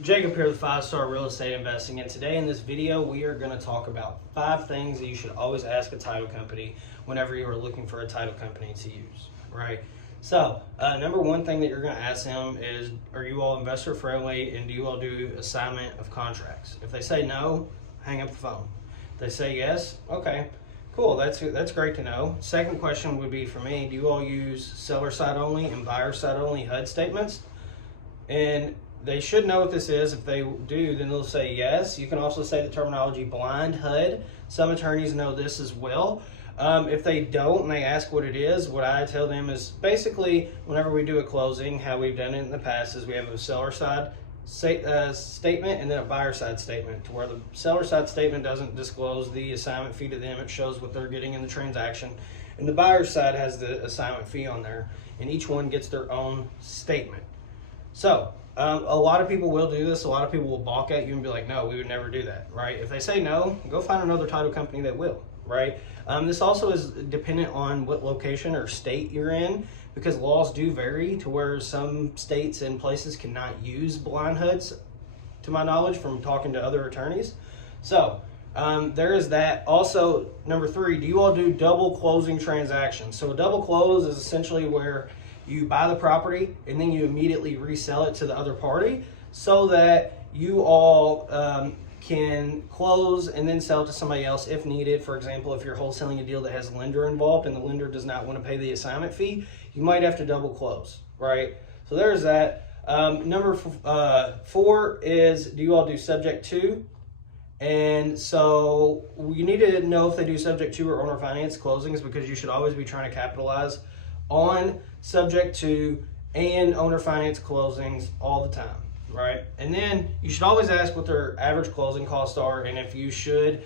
Jacob here with 5-Star Real Estate Investing, and today in this video we are going to talk about 5 things that you should always ask a title company whenever you are looking for a title company to use, right? So, number one thing that you're going to ask them is, are you all investor friendly and do you all do assignment of contracts? If they say no, hang up the phone. If they say yes, okay, cool, that's great to know. Second question would be for me, do you all use seller side only and buyer side only HUD statements? And they should know what this is. If they do, then they'll say yes. You can also say the terminology blind HUD. Some attorneys know this as well. If they don't and they ask what it is, what I tell them is basically whenever we do a closing, how we've done it in the past is we have a seller side statement and then a buyer side statement, to where the seller side statement doesn't disclose the assignment fee to them. It shows what they're getting in the transaction. And the buyer side has the assignment fee on there, and each one gets their own statement. So, a lot of people will do this. A lot of people will balk at you and be like, no, we would never do that, right? If they say no, go find another title company that will, right? This also is dependent on what location or state you're in, because laws do vary to where some states and places cannot use blind HUDs, to my knowledge, from talking to other attorneys. So, there is that. Also, number 3, do you all do double closing transactions? So a double close is essentially where you buy the property and then you immediately resell it to the other party so that you all can close and then sell it to somebody else if needed. For example, if you're wholesaling a deal that has a lender involved and the lender does not want to pay the assignment fee, you might have to double close, right? So there's that. Number 4 is, do you all do subject to? And so you need to know if they do subject to or owner finance closings, because you should always be trying to capitalize on subject to and owner finance closings all the time, right? And then you should always ask what their average closing costs are, and if you should,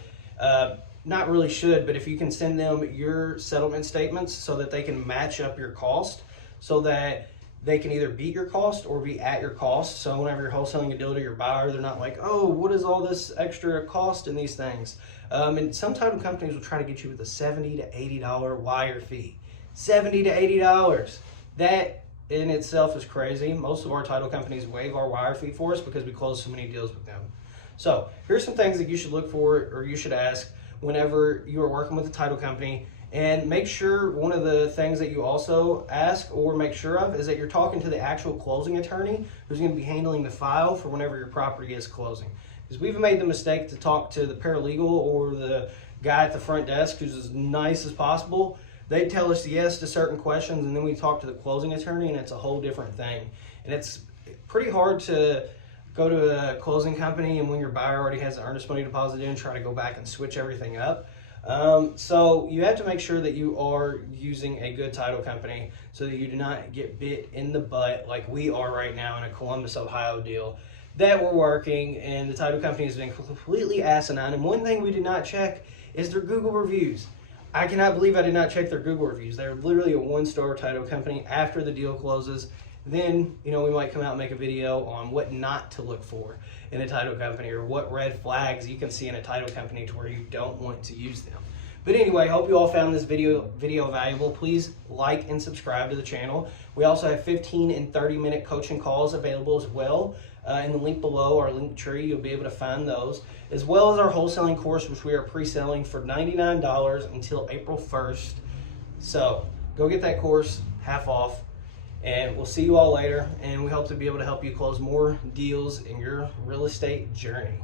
not really should, but if you can send them your settlement statements so that they can match up your cost, so that they can either beat your cost or be at your cost. So whenever you're wholesaling a deal to your buyer, they're not like, oh, what is all this extra cost in these things? And some title companies will try to get you with a $70 to $80 wire fee. $70 to $80. That in itself is crazy. Most of our title companies waive our wire fee for us because we close so many deals with them. So here's some things that you should look for or you should ask whenever you are working with a title company. And make sure one of the things that you also ask or make sure of is that you're talking to the actual closing attorney who's going to be handling the file for whenever your property is closing. Because we've made the mistake to talk to the paralegal or the guy at the front desk who's as nice as possible. They tell us yes to certain questions, and then we talk to the closing attorney, and it's a whole different thing. And it's pretty hard to go to a closing company and when your buyer already has an earnest money deposit in, try to go back and switch everything up. So you have to make sure that you are using a good title company so that you do not get bit in the butt like we are right now in a Columbus, Ohio deal that we're working, and the title company has been completely asinine. And one thing we did not check is their Google reviews. I cannot believe I did not check their Google reviews. They're literally a 1-star title company. After the deal closes, then, we might come out and make a video on what not to look for in a title company, or what red flags you can see in a title company to where you don't want to use them. But anyway, hope you all found this video valuable. Please like and subscribe to the channel. We also have 15 and 30-minute coaching calls available as well. In the link below, our link tree, you'll be able to find those, as well as our wholesaling course, which we are pre-selling for $99 until April 1st. So go get that course, half off, and we'll see you all later. And we hope to be able to help you close more deals in your real estate journey.